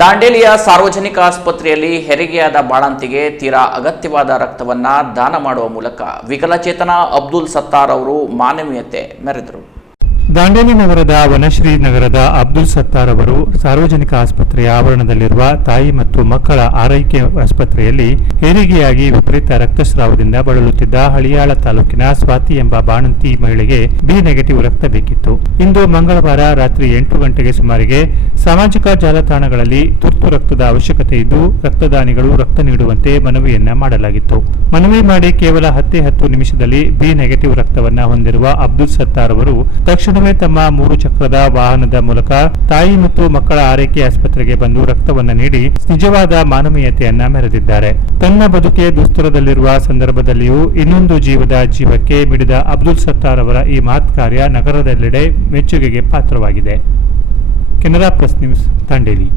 ದಾಂಡೇಲಿಯ ಸಾರ್ವಜನಿಕ ಆಸ್ಪತ್ರೆಯಲ್ಲಿ ಹೆರಿಗೆಯಾದ ಬಾಳಂತಿಗೆ ತೀರಾ ಅಗತ್ಯವಾದ ರಕ್ತವನ್ನ ದಾನ ಮಾಡುವ ಮೂಲಕ ವಿಕಲಚೇತನ ಅಬ್ದುಲ್ ಸತ್ತಾರ್ ಅವರು ಮಾನವೀಯತೆ ಮೆರೆದರು. ದಾಂಡೇಲಿ ನಗರದ ವನಶ್ರೀ ನಗರದ ಅಬ್ದುಲ್ ಸತ್ತಾರ್ ಅವರು ಸಾರ್ವಜನಿಕ ಆಸ್ಪತ್ರೆಯ ಆವರಣದಲ್ಲಿರುವ ತಾಯಿ ಮತ್ತು ಮಕ್ಕಳ ಆರೈಕೆ ಆಸ್ಪತ್ರೆಯಲ್ಲಿ ಹೆರಿಗೆಯಾಗಿ ವಿಪರೀತ ರಕ್ತಸ್ರಾವದಿಂದ ಬಳಲುತ್ತಿದ್ದ ಹಳಿಯಾಳ ತಾಲೂಕಿನ ಸ್ವಾತಿ ಎಂಬ ಬಾಣಂತಿ ಮಹಿಳೆಗೆ ಬಿ ನೆಗೆಟಿವ್ ರಕ್ತ ಬೇಕಿತ್ತು. ಇಂದು ಮಂಗಳವಾರ ರಾತ್ರಿ ಎಂಟು ಗಂಟೆಗೆ ಸುಮಾರಿಗೆ ಸಾಮಾಜಿಕ ಜಾಲತಾಣಗಳಲ್ಲಿ ತುರ್ತು ರಕ್ತದ ಅವಶ್ಯಕತೆ ಇದ್ದು ರಕ್ತದಾನಿಗಳು ರಕ್ತ ನೀಡುವಂತೆ ಮನವಿಯನ್ನ ಮಾಡಲಾಗಿತ್ತು. ಮನವಿ ಮಾಡಿ ಕೇವಲ ಹತ್ತೇ ಹತ್ತು ನಿಮಿಷದಲ್ಲಿ ಬಿ ನೆಗೆಟಿವ್ ರಕ್ತವನ್ನ ಹೊಂದಿರುವ ಅಬ್ದುಲ್ ಸತ್ತಾರ್ ಅವರು ತಕ್ಷಣವೇ ತಮ್ಮ ಮೂರು ಚಕ್ರದ ವಾಹನದ ಮೂಲಕ ತಾಯಿ ಮತ್ತು ಮಕ್ಕಳ ಆರೈಕೆ ಆಸ್ಪತ್ರೆಗೆ ಬಂದು ರಕ್ತವನ್ನು ನೀಡಿ ನಿಜವಾದ ಮಾನವೀಯತೆಯನ್ನ ಮೆರೆದಿದ್ದಾರೆ. ತನ್ನ ಬದುಕೆ ದುಸ್ತರದಲ್ಲಿರುವ ಸಂದರ್ಭದಲ್ಲಿಯೂ ಇನ್ನೊಂದು ಜೀವದ ಜೀವಕ್ಕೆ ಬಿಡಿದ ಅಬ್ದುಲ್ ಸತ್ತಾರ್ ಅವರ ಈ ಮಾತ್ ಕಾರ್ಯ ನಗರದೆಲ್ಲೆಡೆ ಮೆಚ್ಚುಗೆಗೆ ಪಾತ್ರವಾಗಿದೆ. Canara press news, Dandeli.